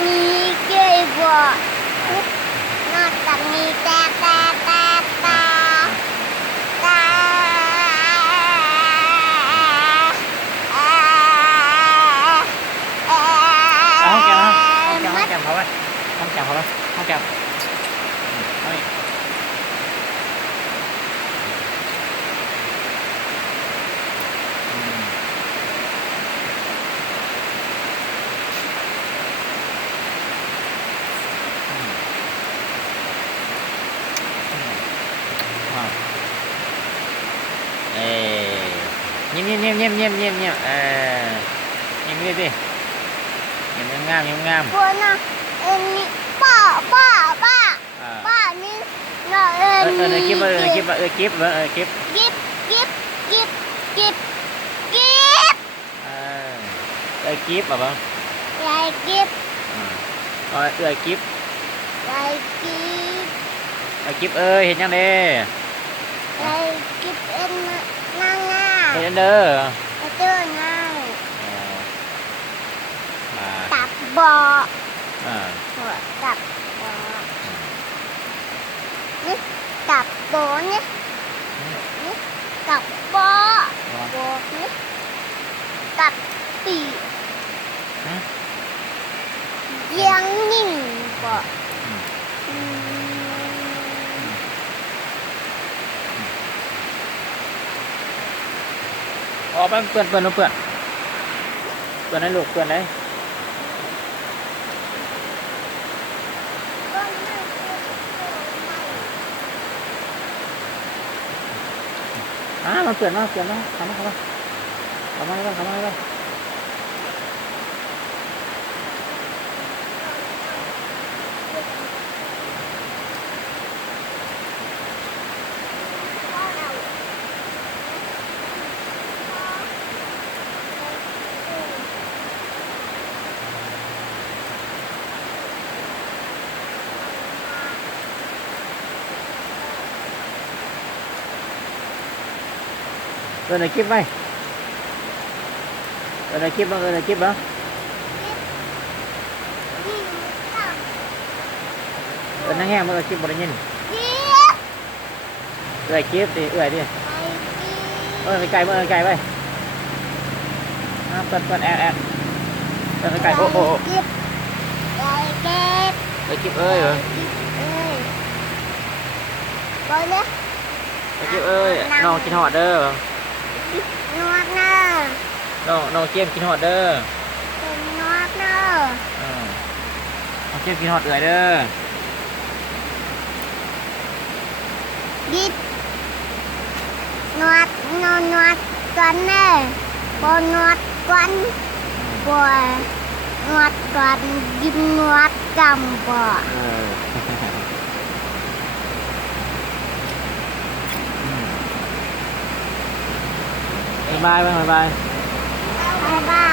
มีเกยบ่นอกจากมีแต่ตาห้องแก้วเขาไว้ห้องแก้วเขาไว้ห้องแก้วเอาอีกเงียบเงียบเงียบเงียบเงียบดิเงียบงามพวกน่ะนี่ป้านี่น่ะกิ๊บกิ๊บกิ๊บกิ๊บป่ะบ้างยายกิ๊บกิ๊บยายกิ๊บกิ๊บเห็นยังเด้ยายกิ๊บนั่งเห็นเด้อเจอนั่งตับบ่อตับบ่อนี่ตับบ่อนี่ตับบ่อนี่ตับปียังนิ่งบ่ออกไปเปื่อนให้ลูกเปื่อนเลยมันเปื่อนเข้ามาในคลิปไหมในคลิปบ้างในคลิปบ้างนั่งแห้งมันคลิปบริเวณคลิปดิดิไปไกลไปเปิดแอดไปไกลโอ้คลิปคลิปเหรอไปเลยคลิปน้องกินหอดเด้อน วดเนอน้องเกมกินหอดเด้อเป็นนวดเนอน้องเกมกินหอดเด้อดิดนวดก่อนเนอบนวดก่อนบ่นวดก่อนยินนวดจำบ่บายบาย